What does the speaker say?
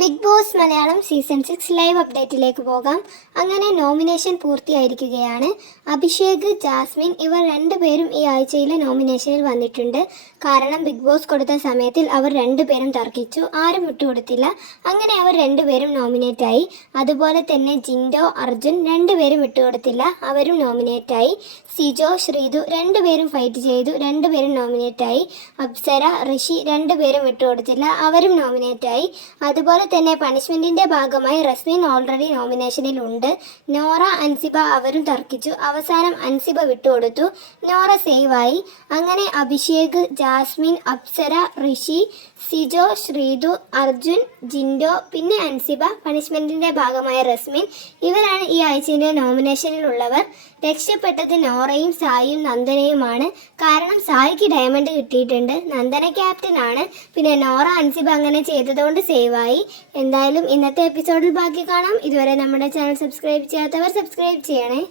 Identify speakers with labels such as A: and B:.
A: Big boss Malayalam season six live അപ്ഡേറ്റിലേക്ക് പോകാം. അങ്ങനെ nomination പൂർത്തിയായിരിക്കുകയാണ്. Abhishek Jasmine ഇവർ രണ്ടുപേരും ഈ ആഴ്ചയിലെ നോമിനേഷനിൽ വന്നിട്ടുണ്ട്. കാരണം ബിഗ് ബോസ് കൊടുത്ത സമയത്തിൽ അവർ രണ്ടുപേരും തർക്കിച്ചു. ആരും വിട്ടുകൊടുത്തില്ല. അങ്ങനെ അവർ രണ്ടുപേരും നോമിനേറ്റ് ആയി. അതുപോലെ തന്നെ ജിൻഡോ അർജുൻ രണ്ടുപേരും വിട്ടുകൊടുത്തില്ല. അവരും നോമിനേറ്റ് ആയി. സിജോ ശ്രീതു രണ്ടുപേരും ഫൈറ്റ് ചെയ്തു. രണ്ടുപേരും നോമിനേറ്റ് ആയി. അപ്സര ഋഷി രണ്ടുപേരും വിട്ടുകൊടുത്തില്ല. അവരും നോമിനേറ്റ് ആയി. അതുപോലെ തന്നെ പണിഷ്മെന്റിന്റെ ഭാഗമായി റസ്മിൻ ഓൾറെഡി നോമിനേഷനിൽ ഉണ്ട്. നോറ അൻസിബ അവരും തർക്കിച്ചു. അവസാനം അൻസിബ വിട്ടുകൊടുത്തു. നോറ സേവായി അങ്ങനെ അഭിഷേക് ജാസ്മിൻ അപ്സര ഋഷി സിജോ ശ്രീതു അർജുൻ ജിൻഡോ പിന്നെ അൻസിബ പണിഷ്മെന്റിന്റെ ഭാഗമായ റസ്മിൻ ഇവരാണ് ഈ ആഴ്ചയിലെ നോമിനേഷനിലുള്ളവർ രക്ഷപ്പെട്ടത് നോറയും സായിയും നന്ദനയുമാണ്. കാരണം സായിക്ക് ഡയമണ്ട് കിട്ടിയിട്ടുണ്ട്. നന്ദന ക്യാപ്റ്റൻ ആണ്. പിന്നെ നോറ അൻസിബ അങ്ങനെ ചെയ്തതുകൊണ്ട് സേവായി എന്തായാലും ഇന്നത്തെ എപ്പിസോഡിൽ ബാക്കി കാണാം. ഇതുവരെ നമ്മുടെ ചാനൽ സബ്സ്ക്രൈബ് ചെയ്യാത്തവർ സബ്സ്ക്രൈബ് ചെയ്യണേ.